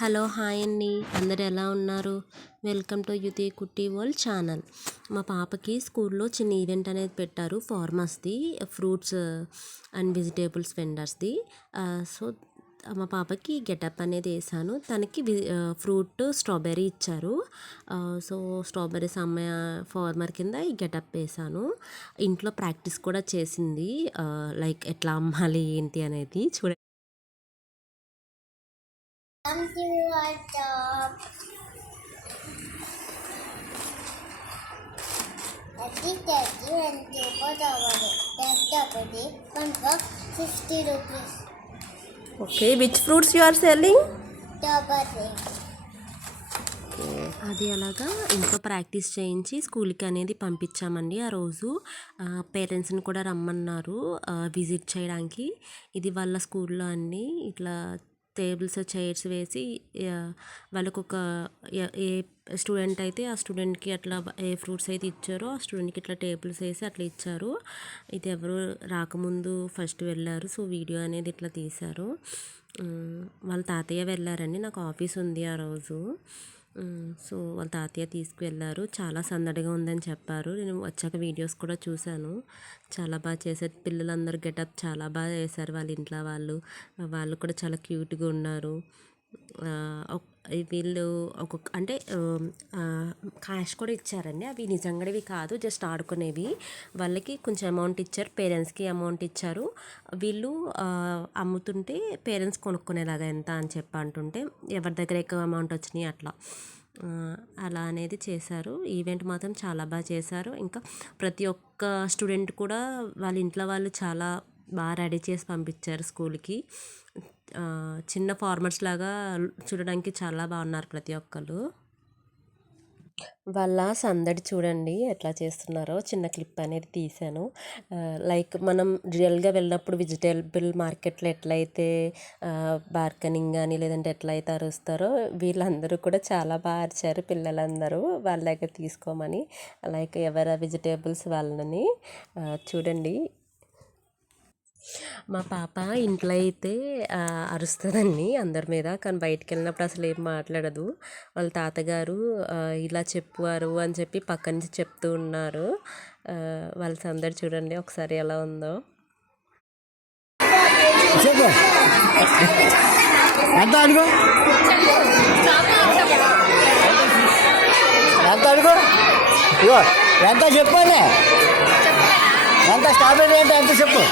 Hello hi అండి, అందరు ఎలా ఉన్నారు? వెల్కమ్ టు యుతి కుట్టి వరల్డ్ ఛానల్. మా పాపకి స్కూల్లో చిన్న ఈవెంట్ అనేది పెట్టారు. ఫార్మర్స్ది, ఫ్రూట్స్ అండ్ వెజిటేబుల్స్ వెండర్స్ది. సో మా పాపకి గెటప్ అనేది వేసాను. తనకి ఫ్రూట్ స్ట్రాబెర్రీ ఇచ్చారు. సో స్ట్రాబెర్రీస్ అమ్మాయి ఫార్మర్ కింద ఈ గెటప్ వేసాను. ఇంట్లో ప్రాక్టీస్ కూడా చేసింది, లైక్ ఎట్లా అమ్మాలి ఏంటి అనేది చూడండి. Okay, which fruits you are selling? అది అలాగా ఇంట్లో ప్రాక్టీస్ చేయించి స్కూల్కి అనేది పంపించామండి. ఆ రోజు పేరెంట్స్ని కూడా రమ్మన్నారు విజిట్ చేయడానికి. ఇది వాళ్ళ స్కూల్లో అండి. ఇట్లా టేబుల్స్ చైర్స్ వేసి వాళ్ళకు ఒక ఏ స్టూడెంట్ అయితే ఆ స్టూడెంట్కి అట్లా ఏ ఫ్రూట్స్ అయితే ఇచ్చారో ఆ స్టూడెంట్కి ఇట్లా టేబుల్స్ వేసి అట్లా ఇచ్చారు. ఇది ఎవరు రాకముందు ఫస్ట్ వెళ్ళారు. సో వీడియో అనేది ఇట్లా తీశారు. వాళ్ళ తాతయ్య వెళ్ళారండి. నాకు ఆఫీస్ ఉంది ఆ రోజు. సో వాళ్ళ తాతయ్య తీసుకువెళ్ళారు. చాలా సందడిగా ఉందని చెప్పారు. నేను వచ్చాక వీడియోస్ కూడా చూశాను. చాలా బాగా చేశారు. పిల్లలందరూ గెటప్ చాలా బాగా వేశారు. వాళ్ళ ఇంట్లో వాళ్ళు కూడా చాలా క్యూట్గా ఉన్నారు. వీళ్ళు ఒక్కొక్క అంటే క్యాష్ కూడా ఇచ్చారండి. అవి నిజంగావి కాదు, జస్ట్ ఆడుకునేవి. వాళ్ళకి కొంచెం అమౌంట్ ఇచ్చారు, పేరెంట్స్కి అమౌంట్ ఇచ్చారు. వీళ్ళు అమ్ముతుంటే పేరెంట్స్ కొనుక్కునేలాగా ఎంత అని చెప్పి అంటుంటే ఎవరి దగ్గర ఎక్కువ అమౌంట్ వచ్చినాయి అట్లా అలా అనేది చేశారు. ఈవెంట్ మాత్రం చాలా బాగా చేశారు. ఇంకా ప్రతి ఒక్క స్టూడెంట్ కూడా వాళ్ళ ఇంట్లో వాళ్ళు చాలా బాగా రెడీ చేసి పంపించారు స్కూల్కి. చిన్న ఫార్మర్స్ లాగా చూడడానికి చాలా బాగున్నారు ప్రతి ఒక్కరు. వాళ్ళ సందడి చూడండి ఎట్లా చేస్తున్నారో. చిన్న క్లిప్ అనేది తీశాను. లైక్ మనం రియల్గా వెళ్ళినప్పుడు వెజిటేబుల్ మార్కెట్లో ఎట్లయితే బార్గెనింగ్ కానీ లేదంటే ఎట్లయితే అరుస్తారో వీళ్ళందరూ కూడా చాలా బాగా అరిచారు. పిల్లలందరూ వాళ్ళ దగ్గర తీసుకోమని, లైక్ ఎవరి వెజిటేబుల్స్ వాళ్ళని చూడండి. మా పాప ఇంట్లో అయితే అరుస్తుందండి అందరి మీద, కానీ బయటికి వెళ్ళినప్పుడు అసలు ఏం మాట్లాడదు. వాళ్ళ తాతగారు ఇలా చెప్పారు అని చెప్పి పక్క నుంచి చెప్తూ ఉన్నారు. వాళ్ళ సందడి చూడండి ఒకసారి ఎలా ఉందో. ఎంత అడుగు ఎంత అడుగు ఇగో ఎంత చెప్పాలి, ఎంత స్ట్రాబెర్రీ అంటే ఎంత చెప్పు.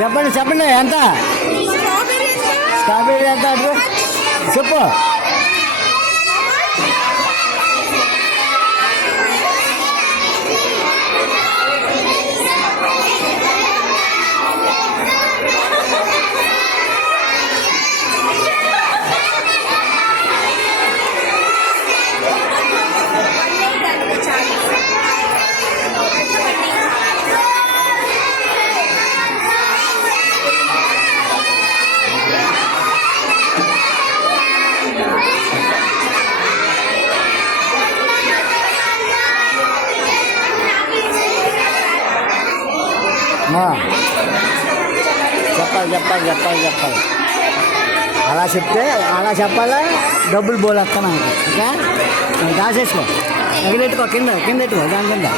చెప్పండి చెప్పండి ఎంత స్ట్రాబెర్రీ ఎంత చెప్పు. చెప్పాలి చెప్పాలి చెప్పాలి చెప్పాలి అలా చెప్తే అలా చెప్పాలా, డబ్బులు బోల్ వస్తాను ఓకే. దాసేసుకో, ఎగలెట్టుకో, కింద కింద ఎట్టుకో, దాని కింద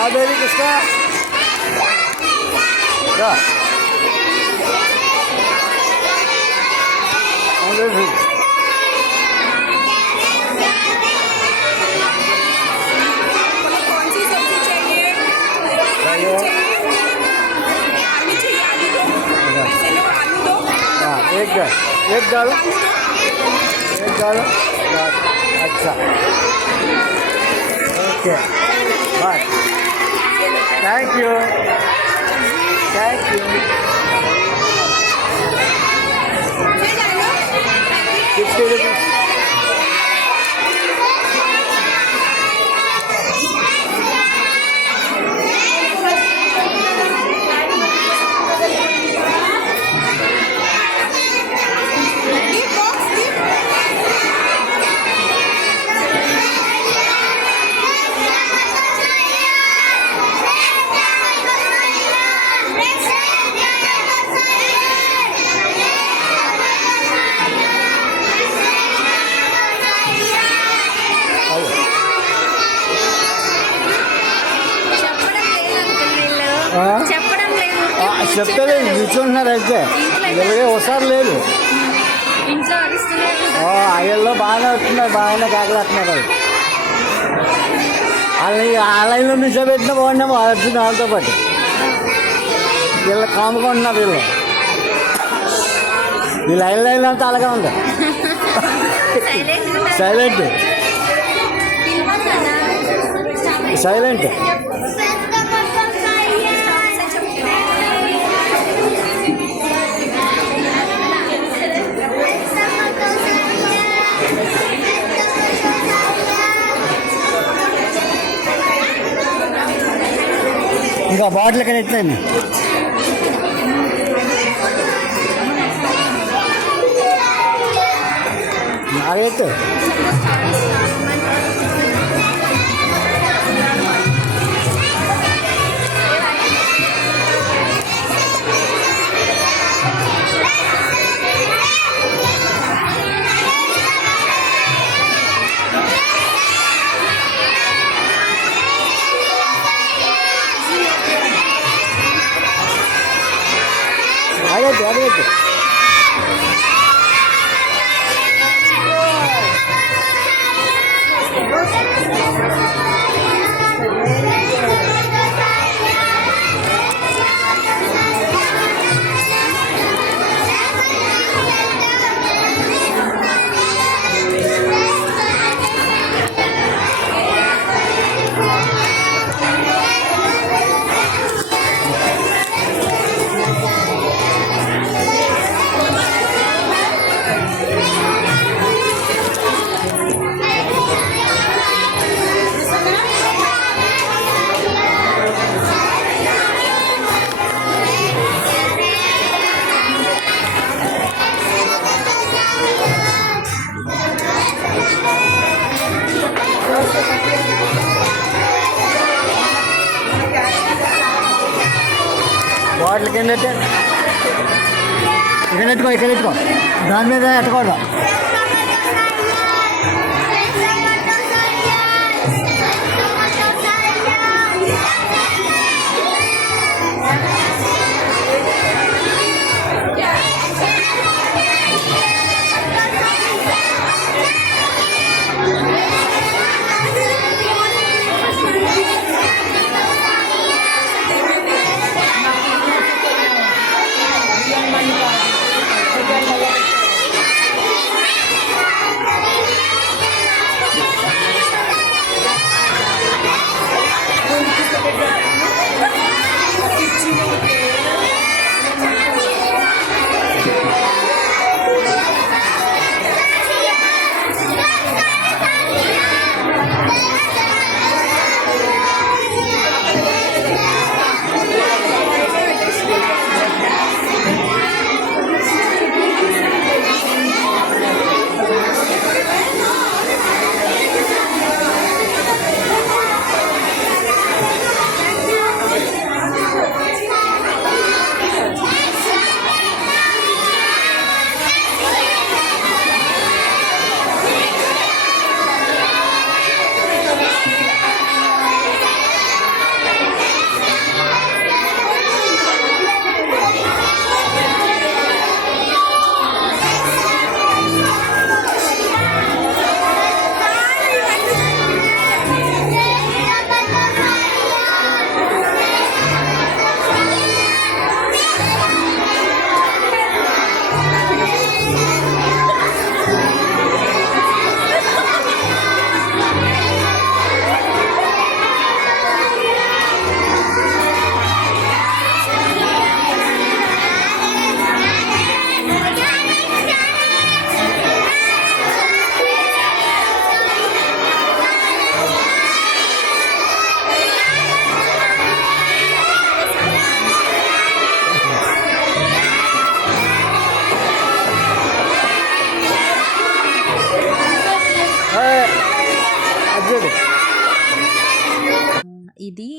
రాబేరి కృష్ణ రా. एक डालो अच्छा okay bye thank you 50 rupees చెప్పడం లేదు, చెప్తలేదు కూర్చుంటున్నారు అయితే ఇలాగే ఒకసారి లేదు ఇంట్లో అరుస్తున్నారు. అయ్యల్లో బాగానే వస్తున్నారు, బాగానే కాకలేస్తున్నారు. వాళ్ళు ఆ లైన్లో నిల్చోబెట్టినా బాగున్నాము వస్తుంది వాళ్ళతో పాటు. వీళ్ళు కాముగా ఉన్నారు, వీళ్ళు ఈ లైన్ అంతా అలాగే ఉంది సైలెంట్ ఇంకా బాటిల్ ఎక్కడ ఎత్తాను నాగైతే అదైతే బాటిల్ కింద ఇక్కడ ఎట్టుకో దాని మీద ఎట్టకూడదు. ఇది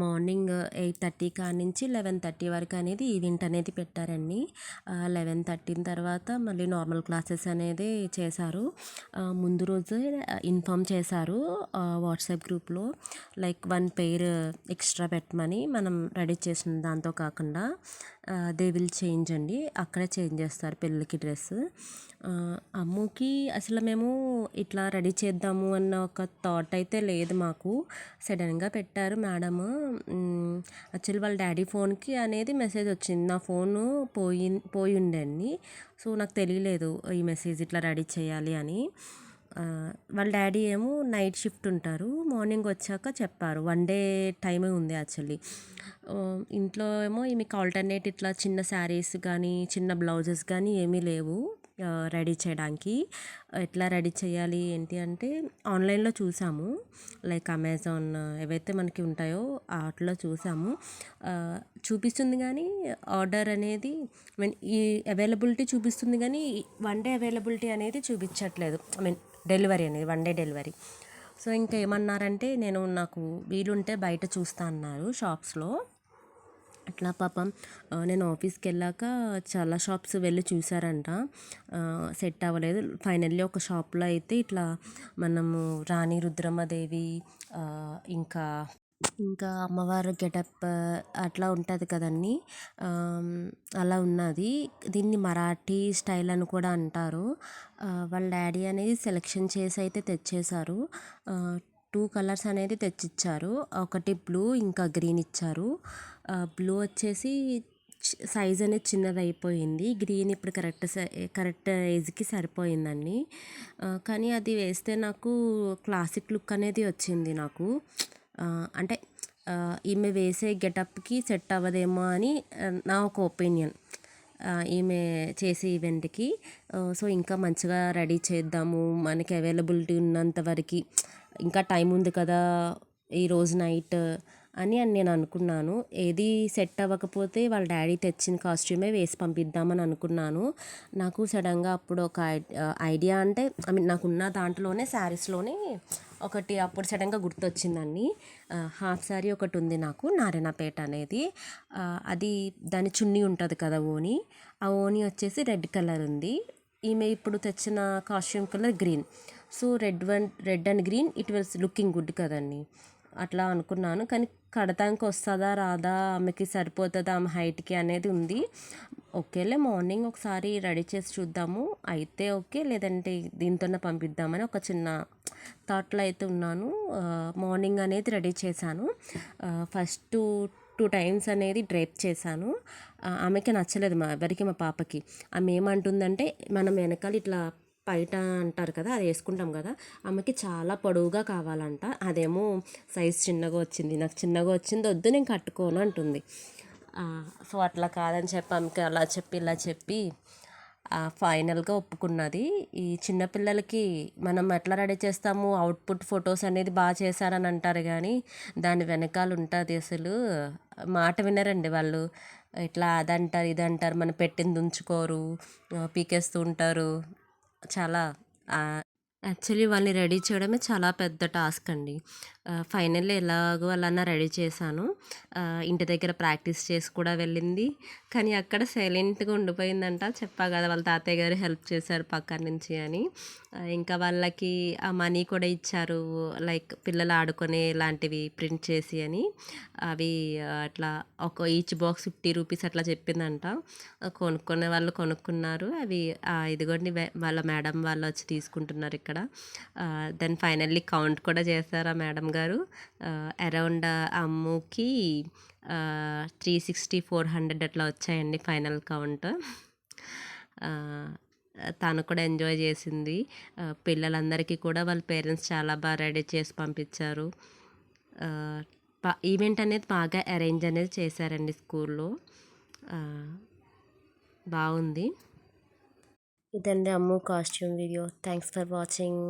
మార్నింగ్ 8:30 కాడ నుంచి 11:30 వరకు అనేది ఈవెంట్ అనేది పెట్టారండి. 11:30 తర్వాత మళ్ళీ నార్మల్ క్లాసెస్ అనేది చేశారు. ముందు రోజే ఇన్ఫామ్ చేశారు వాట్సాప్ గ్రూప్లో, లైక్ 1 పెయిర్ ఎక్స్ట్రా పెట్టమని. మనం రెడీ చేసిన దాంతో కాకుండా దే విల్ చేంజ్ అండి, అక్కడే చేంజ్ చేస్తారు పెళ్ళికి డ్రెస్. అమ్ముకి అసలు మేము ఇట్లా రెడీ చేద్దాము అన్న ఒక థాట్ అయితే లేదు మాకు. సడన్గా పెట్టారు మేడము. యాక్చువల్లీ వాళ్ళ డాడీ ఫోన్కి అనేది మెసేజ్ వచ్చింది, నా ఫోను పోయి ఉండండి. సో నాకు తెలియలేదు ఈ మెసేజ్ ఇట్లా రెడీ చేయాలి అని. వాళ్ళ డాడీ ఏమో నైట్ షిఫ్ట్ ఉంటారు, మార్నింగ్ వచ్చాక చెప్పారు. 1 డే టైమే ఉంది యాక్చువల్లీ. ఇంట్లో ఏమో ఈమెకి ఆల్టర్నేట్ ఇట్లా చిన్న శారీస్ కానీ చిన్న బ్లౌజెస్ కానీ ఏమీ లేవు రెడీ చేయడానికి. ఎట్లా రెడీ చేయాలి ఏంటి అంటే ఆన్లైన్లో చూసాము, లైక్ అమెజాన్ ఏవైతే మనకి ఉంటాయో వాటిలో చూసాము. చూపిస్తుంది కానీ ఆర్డర్ అనేది ఈ అవైలబిలిటీ చూపిస్తుంది కానీ 1 డే అవైలబిలిటీ అనేది చూపించట్లేదు. డెలివరీ అనేది 1 డే డెలివరీ. సో ఇంకా ఏమన్నారంటే నాకు వీలుంటే బయట చూస్తా అన్నారు షాప్స్లో. అట్లా పాపం నేను ఆఫీస్కి వెళ్ళాక చాలా షాప్స్ వెళ్ళి చూసారంట, సెట్ అవ్వలేదు. ఫైనల్లీ ఒక షాప్లో అయితే ఇట్లా మనము రాణి రుద్రమ్మదేవి ఇంకా అమ్మవారు గెటప్ అట్లా ఉంటుంది కదండి, అలా ఉన్నది. దీన్ని మరాఠీ స్టైల్ అని కూడా అంటారు. వాళ్ళ డాడీ అనేది సెలెక్షన్ చేసి అయితే తెచ్చేశారు. 2 కలర్స్ అనేది తెచ్చిచ్చారు, ఒకటి బ్లూ ఇంకా గ్రీన్ ఇచ్చారు. బ్లూ వచ్చేసి సైజ్ అనేది చిన్నది అయిపోయింది, గ్రీన్ ఇప్పుడు కరెక్ట్ ఏజ్కి సరిపోయిందండి. కానీ అది వేస్తే నాకు క్లాసిక్ లుక్ అనేది వచ్చింది నాకు. అంటే ఈమె వేసే గెటప్కి సెట్ అవ్వదేమో అని నా ఒక ఒపీనియన్ ఈమె చేసే ఈవెంట్కి. సో ఇంకా మంచిగా రెడీ చేద్దాము, మనకి అవైలబిలిటీ ఉన్నంత వరకు, ఇంకా టైం ఉంది కదా ఈరోజు నైట్ అని నేను అనుకున్నాను. ఏది సెట్ అవ్వకపోతే వాళ్ళ డాడీ తెచ్చిన కాస్ట్యూమే వేసి పంపిద్దామని అనుకున్నాను. నాకు సడన్గా అప్పుడు ఒక ఐడియా, అంటే నాకున్న దాంట్లోనే శారీస్లోనే ఒకటి అప్పుడు సడన్గా గుర్తొచ్చిందండి. హాఫ్ శారీ ఒకటి ఉంది నాకు, నారాయణపేట అనేది. అది దాని చున్నీ ఉంటుంది కదా ఓని, ఆ ఓని వచ్చేసి రెడ్ కలర్ ఉంది. ఈమె ఇప్పుడు తెచ్చిన costume colour green. So red and green it was looking good కదండి. అట్లా అనుకున్నాను, కానీ కడతానికి వస్తుందా రాదా, ఆమెకి సరిపోతుందా ఆమె హైట్కి అనేది ఉంది. ఓకేలే మార్నింగ్ ఒకసారి రెడీ చేసి చూద్దాము, అయితే ఓకే, లేదంటే దీంతోనే పంపిద్దామని ఒక చిన్న థాట్లో అయితే ఉన్నాను. మార్నింగ్ అనేది రెడీ చేశాను. ఫస్ట్ 2 టైమ్స్ అనేది డ్రేప్ చేశాను. ఆమెకి నచ్చలేదు, మా పాపకి. ఆమె ఏమంటుందంటే మనం వెనకాల ఇట్లా పైట అంటారు కదా, అది వేసుకుంటాం కదా, ఆమెకి చాలా పొడవుగా కావాలంట. అదేమో సైజ్ చిన్నగా వచ్చింది, నాకు చిన్నగా వచ్చింది వద్దు నేను కట్టుకోను అంటుంది. సో అట్లా కాదని చెప్పి ఆమెకి అలా చెప్పి ఇలా చెప్పి ఫైనల్గా ఒప్పుకున్నది. ఈ చిన్నపిల్లలకి మనం ఎట్లా రెడీ చేస్తాము, అవుట్పుట్ ఫొటోస్ అనేది బాగా చేశారని అంటారు కానీ దాని వెనకాల ఉంటుంది అసలు మాట వినరండి వాళ్ళు. ఇట్లా అదంటారు ఇదంటారు, మనం పెట్టింది ఉంచుకోరు, పీకేస్తూ ఉంటారు. చాలా యాక్చువల్లీ వాళ్ళని రెడీ చేయడమే చాలా పెద్ద టాస్క్ అండి. ఫైనల్లీ ఎలాగో అలానా రెడీ చేశాను. ఇంటి దగ్గర ప్రాక్టీస్ చేసి కూడా వెళ్ళింది, కానీ అక్కడ సైలెంట్గా ఉండిపోయిందంట. చెప్పా కదా వాళ్ళ తాతయ్య గారు హెల్ప్ చేశారు పక్కన నుంచి అని. ఇంకా వాళ్ళకి ఆ మనీ కూడా ఇచ్చారు, లైక్ పిల్లలు ఆడుకునే లాంటివి ప్రింట్ చేసి అని. అవి అట్లా ఈచ్ బాక్స్ 50 రూపీస్ అట్లా చెప్పిందంట. కొనుక్కునే వాళ్ళు కొనుక్కున్నారు. అవి ఇదిగోండి వాళ్ళ మేడం వాళ్ళు వచ్చి తీసుకుంటున్నారు ఇక్కడ. దెన్ ఫైనల్లీ కౌంట్ కూడా చేశారు ఆ మేడం గారు. అరౌండ్ అమ్ముకి 360-400 అట్లా వచ్చాయండి ఫైనల్ కౌంట్. తను కూడా ఎంజాయ్ చేసింది. పిల్లలందరికీ కూడా వాళ్ళ పేరెంట్స్ చాలా బాగా రెడీ చేసి పంపించారు. ఈవెంట్ అనేది బాగా అరేంజ్ అనేది చేశారండి స్కూల్లో, బాగుంది. ఇదండి Ammu costume video. Thanks for watching.